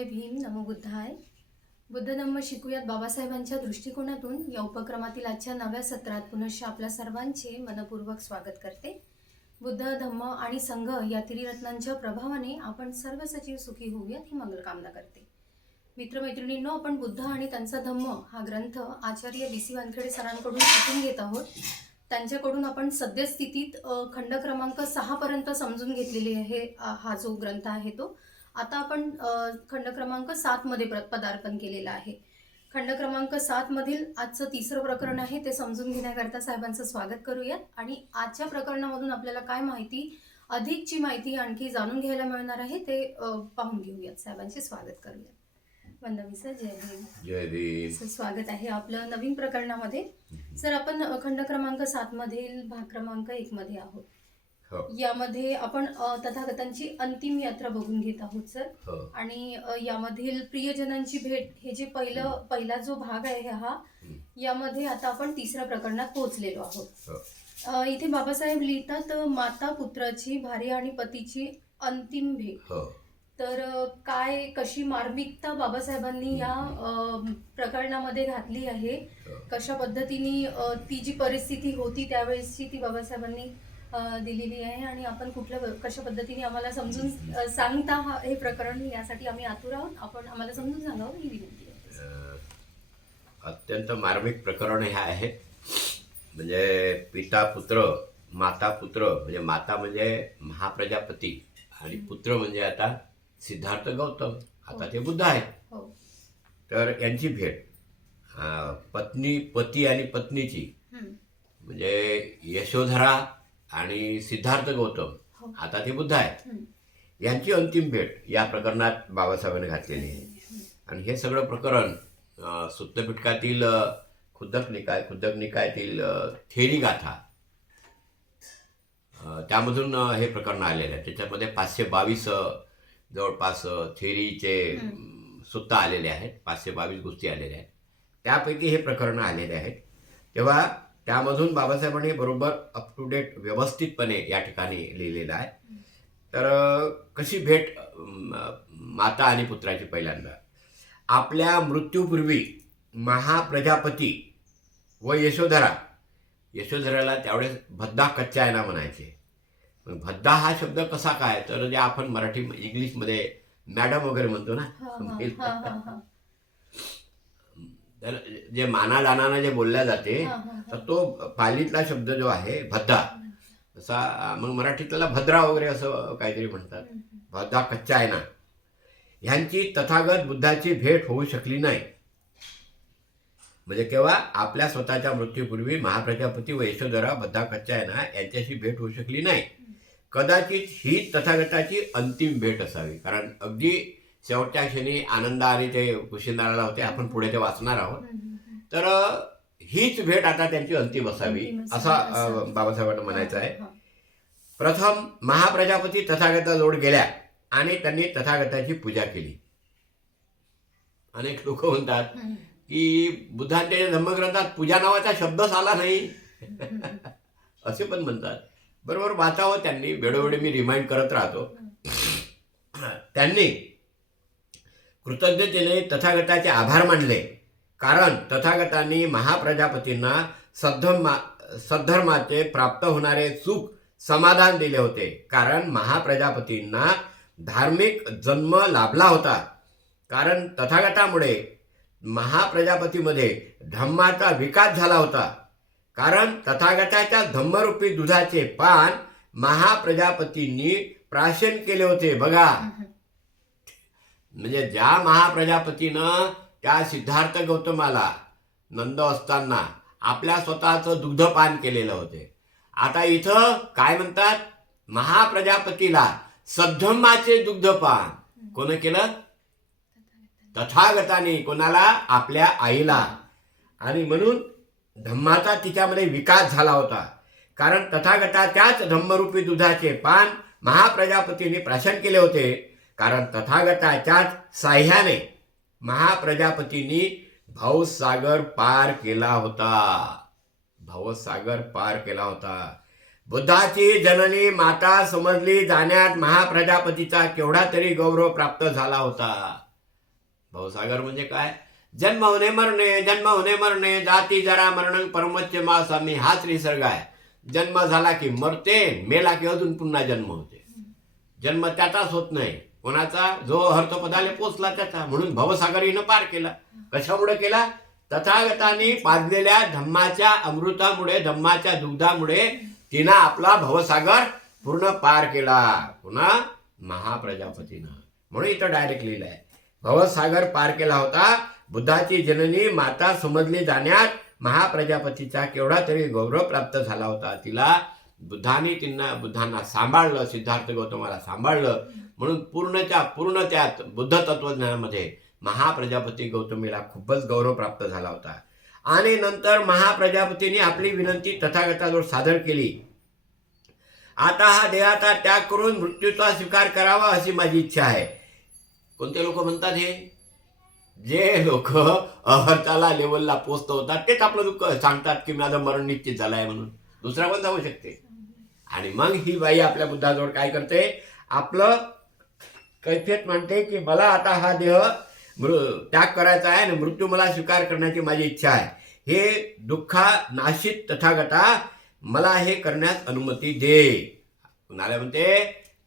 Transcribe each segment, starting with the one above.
जय भीम नमो बुद्धाय. बुद्ध धम्म शिकूयात बाबासाहेबांच्या दृष्टिकोनातून. या उपक्रमातील आजच्या नव्या सत्रात पुनश्च आपल्या सर्वांचे मनपूर्वक स्वागत करते. बुद्ध धम्म आणि संघ या त्रिरत्नांच्या प्रभावाने आपण सर्व सचिव सुखी होऊयात ही मंगलकामना करते. मित्रमैत्रिणींनो आपण बुद्ध आणि त्यांचा धम्म हा ग्रंथ आचार्य बी सी वानखेडे सरांकडून शिकून घेत आहोत. त्यांच्याकडून आपण सद्यस्थितीत खंड क्रमांक सहापर्यंत समजून घेतलेले आहे हा जो ग्रंथ आहे तो. आता आपण खंड क्रमांक सात मध्ये पदार्पण केलेलं आहे. खंड क्रमांक सात मधील आजचं तिसरं प्रकरण आहे ते समजून घेण्याकरता साहेबांचं स्वागत करूयात. आणि आजच्या प्रकरणामधून आपल्याला काय माहिती अधिकची माहिती आणखी जाणून घ्यायला मिळणार आहे ते पाहून घेऊयात. साहेबांचे स्वागत करूयात. वंदवी सर जय भीम. जय भीम. सर, स्वागत आहे आपलं नवीन प्रकरणामध्ये. सर आपण खंड क्रमांक सात मधील भाग क्रमांक एक मध्ये आहोत. यामध्ये आपण तथागतांची अंतिम यात्रा बघून घेत आहोत सर. हो. आणि यामधील प्रियजनांची भेट हे जे पहिलं पहिला जो भाग आहे हा यामध्ये आता आपण तिसऱ्या प्रकरणात पोहोचलेलो आहोत. हो. इथे बाबासाहेब लिहितात माता पुत्राची भार्या आणि पतीची अंतिम भेट. हो. तर काय कशी मार्मिकता बाबासाहेबांनी या प्रकरणामध्ये घातली आहे? हो. कशा पद्धतीने ती जी परिस्थिती होती त्यावेळेसची ती बाबासाहेबांनी दिलेली आहे आणि आपण कुठल्या कशा पद्धतीने आम्हाला समजून सांगता हा हे प्रकरण यासाठी आम्ही आतुर आहोत. आपण आम्हाला समजून सांगावं ही विनंती आहे. अत्यंत मार्मिक प्रकरण हे आहे. म्हणजे पिता पुत्र माता पुत्र म्हणजे माता म्हणजे महाप्रजापती आणि पुत्र म्हणजे आता सिद्धार्थ गौतम. आता ते बुद्ध आहेत. हो. तर यांची भेट पत्नी पती आणि पत्नीची. म्हणजे यशोधरा आणि सिद्धार्थ गौतम हो. आता ते बुद्ध आहेत. यांची अंतिम भेट या प्रकरणात बाबासाहेबांनी घातलेली आहे. आणि हे सगळं प्रकरण सुत्तपिटकातील खुद्दक निकाय खुद्दक निकायातील थेरी गाथा त्यामधून हे प्रकरण आलेलं आहे. त्याच्यामध्ये पाचशे बावीस जवळपास थेरीचे सुत्त आलेले आहेत. पाचशे बावीस गोष्टी आलेल्या आहेत. त्यापैकी हे प्रकरणं आलेले आहेत. तेव्हा त्यामधून बाबासाहेबांनी बरोबर अप टू डेट व्यवस्थितपणे या ठिकाणी लिहिलेलं आहे. तर कशी भेट माता आणि पुत्राची पहिल्यांदा? आपल्या मृत्यूपूर्वी महाप्रजापती व यशोधरा यशोधराला त्यावेळेस भद्दा कच्चा आहे ना म्हणायचे. भद्दा हा शब्द कसा काय? तर जे आपण मराठी इंग्लिशमध्ये मॅडम वगैरे म्हणतो ना. हा, हा, हा, हा, हा. तर जे मानादानानं जे बोलल्या जाते. तर तो पालीतला शब्द जो आहे भद्दा तसा मग मराठीत त्याला भद्रा वगैरे असं काहीतरी म्हणतात. भद्दा कच्चा आहे ना ह्यांची तथागत बुद्धाची भेट होऊ शकली नाही. म्हणजे केव्हा? आपल्या स्वतःच्या मृत्यूपूर्वी महाप्रजापती व यशोधरा बद्धा कच्चा आहे ना यांच्याशी भेट होऊ शकली नाही. कदाचित ही तथागताची अंतिम भेट असावी. कारण अगदी शेवटच्या क्षणी आनंद आणि ते कुशिंदाराला होते आपण पुढे ते वाचणार आहोत. तर हीच भेट आता त्यांची अंतिम असावी असा. बाबासाहेबांना म्हणायचं आहे. प्रथम महाप्रजापती तथागताजवळ गेल्या आणि त्यांनी तथागताची पूजा केली. अनेक लोक म्हणतात की बुद्धांच्या धम्मग्रंथात पूजा नावाचा शब्दच आला नाही. असे पण म्हणतात. बरोबर वाचावं त्यांनी वेळोवेळी मी रिमाइंड करत राहतो. त्यांनी कृतज्ञतेने तथागताचे आभार मानले. कारण तथागतांनी महाप्रजापतींना सद्धर्मा सद्धर्माचे प्राप्त होणारे सुख समाधान दिले होते. कारण महाप्रजापतींना धार्मिक जन्म लाभला होता. कारण तथागतामुळे महाप्रजापतीमध्ये धम्माचा विकास झाला होता. कारण तथागताच्या धम्मरूपी दुधाचे पान महाप्रजापतींनी प्राशन केले होते. बघा. म्हणजे ज्या महाप्रजापतीनं त्या सिद्धार्थ गौतमाला नंद असताना आपल्या स्वतःचं दुग्धपान केलेलं होते. आता इथं काय म्हणतात? महाप्रजापतीला सद्धम्माचे दुग्धपान. कोण केलं? तथागताने कोणाला? आपल्या आईला. आणि म्हणून धम्माचा तिच्यामध्ये विकास झाला होता. कारण तथागताच्याच धम्मरूपी दुधाचे पान महाप्रजापतीने प्राशन केले होते. कारण तथागताच्याच साह्याने महाप्रजापतींनी भावसागर पार केला होता. भावसागर पार केला होता. बुद्धाची जननी माता समजली जाण्यात महाप्रजापतीचा केवढा तरी गौरव प्राप्त झाला होता. भाऊसागर म्हणजे काय? जन्म होणे मरणे जन्म होणे मरणे जाती जरा मरण परमच्च मासामी हाच निसर्ग आहे. जन्म झाला की मरते मेला की अजून पुन्हा जन्म होते. जन्म त्याचाच होत नाही. कोणाचा जो हर्थपदाले पोचला त्याचा. म्हणून भवसागरीनं पार केला. कशामुळे केला? तथागताने पाजलेल्या धम्माच्या अमृतामुळे धम्माच्या दुग्धामुळे तिनं आपला भवसागर पूर्ण पार केला. पुन्हा महाप्रजापतीनं. म्हणून इथं डायरेक्ट लिहिलं आहे. भवसागर पार केला होता. बुद्धाची जननी माता समजली जाण्यात महाप्रजापतीचा केवढा तरी गौरव प्राप्त झाला होता. तिला बुद्धाने त्यांना बुद्धांना सांभाळलं सिद्धार्थ गौतमाला सांभाळलं. म्हणून पूर्णच्या पूर्ण त्यात बुद्ध तत्वज्ञानामध्ये महाप्रजापती गौतमीला खूपच गौरव प्राप्त झाला होता. आणि नंतर महाप्रजापतीने आपली विनंती तथागताजवळ सादर केली. आता हा देहाचा त्याग करून मृत्यूचा स्वीकार करावा अशी माझी इच्छा आहे. कोणते लोक म्हणतात हे? जे लोक अहर्ताला लेवलला पोचत होतात तेच आपलं दुःख सांगतात की माझं मरण निश्चित झालं आहे म्हणून. दुसरा पण जाऊ शकते? आणि मग ही बाई आपल्या बुद्धाजवळ काय करते? आपलं कैफियत म्हणते की मला आता हा देह मृ- त्याग करायचा आहे आणि मृत्यू मला स्वीकार करण्याची माझी इच्छा आहे. हे दुःखा नाशित तथागता मला हे करण्यास अनुमती दे. कुणाला म्हणते?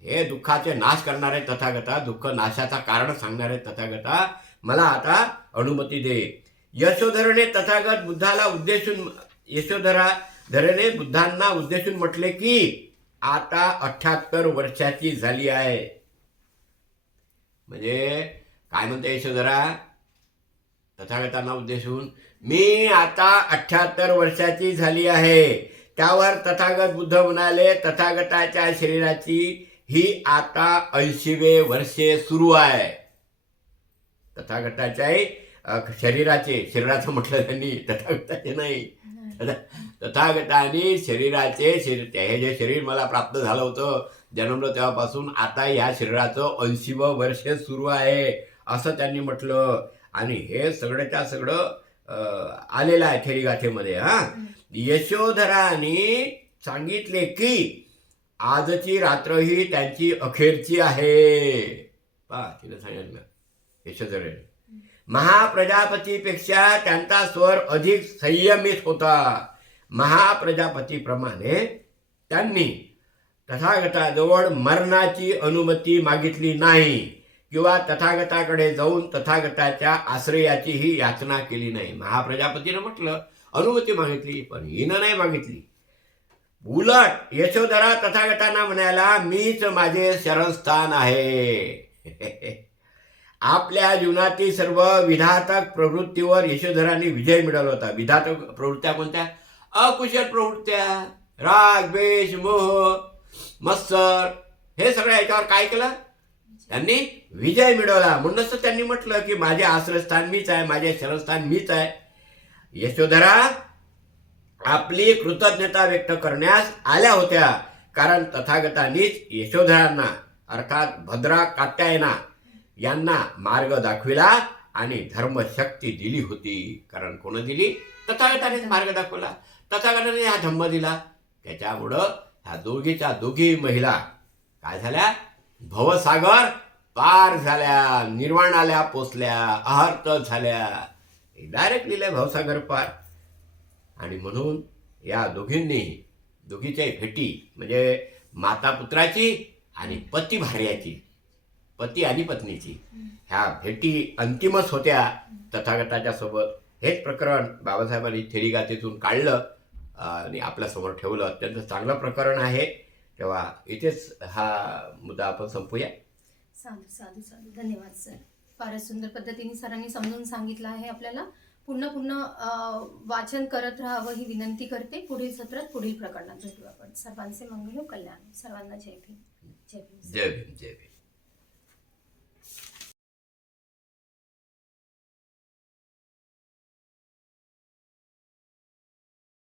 हे दुःखाचे नाश करणारे तथागता दुःख नाशाचा कारण सांगणारे तथागता मला आता अनुमती दे. यशोधरने तथागत बुद्धाला उद्देशून यशोधरा धरणे बुद्धांना उद्देशून म्हटले की आता अठ्याहत्तर वर्षाची झाली आहे. म्हणजे काय म्हणते यशोधरा तथागतांना उद्देशून मी आता अठ्याहत्तर वर्षाची झाली आहे. त्यावर तथागत बुद्ध म्हणाले तथागताच्या शरीराची ही आता ऐंशीवे वर्षे सुरू आहे. तथागताच्याही शरीराचे शरीराचं म्हटलं त्यांनी तथागताचे नाही. तथागताने शरीराचे शरीर ते- हे जे शरीर मला प्राप्त झालं होतं जन्मलं तेव्हापासून. आता ह्या शरीराचं ऐंशीवं वर्ष सुरू आहे असं त्यांनी म्हटलं. आणि हे सगळ्याच्या सगळं आलेलं आहे थेरीगाथेमध्ये हा. यशोधराने सांगितले की आजची रात्र ही त्यांची अखेरची आहे. पा तिला सांगितलं यशोधराने. महाप्रजापतीपेक्षा त्यांचा स्वर अधिक संयमित होता. महाप्रजापतीप्रमाणे त्यांनी तथागताजवळ मरणाची अनुमती मागितली नाही किंवा तथागताकडे जाऊन तथागताच्या आश्रयाचीही याचना केली नाही. महाप्रजापतीनं म्हटलं अनुमती मागितली पण हिनं नाही मागितली. उलट यशोधरा तथागतांना म्हणायला मीच माझे शरणस्थान आहे. आपल्या जीवनातील सर्व विधातक प्रवृत्तीवर यशोधरांनी विजय मिळवला होता. विधातक प्रवृत्त्या कोणत्या? अकुशल प्रवृत्त्या. राग द्वेष मोह मत्सर. हे सगळं याच्यावर काय केलं? त्यांनी विजय मिळवला. म्हणूनच तर त्यांनी म्हटलं की माझे आश्रयस्थान मीच आहे माझे शरणस्थान मीच आहे. यशोधरा आपली कृतज्ञता व्यक्त करण्यास आल्या होत्या. कारण तथागतांनीच यशोधरांना अर्थात भद्रा कात्यायना यांना मार्ग दाखविला आणि धर्मशक्ती दिली होती. कारण कोण दिली? तथागतानेच मार्ग दाखवला. तथागताने हा धम्म दिला. त्याच्यामुळं ह्या दोघीच्या दोघी महिला काय झाल्या? भवसागर पार झाल्या निर्वाणाल्या पोचल्या अहर्त झाल्या. डायरेक्ट लिहिलंय भवसागर पार. आणि म्हणून या दोघींनी दोघीच्या भेटी म्हणजे माता पुत्राची आणि पती भार्याची पती आणि पत्नीची. ह्या भेटी अंतिमच होत्या तथागताच्या सोबत. हेच प्रकरण बाबासाहेबांनी थेरीगाथेतून काढलं आणि आपल्यासमोर ठेवलं. अत्यंत चांगलं प्रकरण आहे. तेव्हा इथेच हा मुद्दा आपण संपूया. साधू साधू साधू. धन्यवाद सर फारच सुंदर पद्धतीने सरांनी समजून सांगितलं आहे आपल्याला. पुन्हा पुन्हा वाचन करत राहावं ही विनंती करते. पुढील सत्रात पुढील प्रकरणात भेटू आपण. सर्वांचे मंगल हो कल्याण सर्वांना जय भीम. जय भीम जय भीम जय भीम.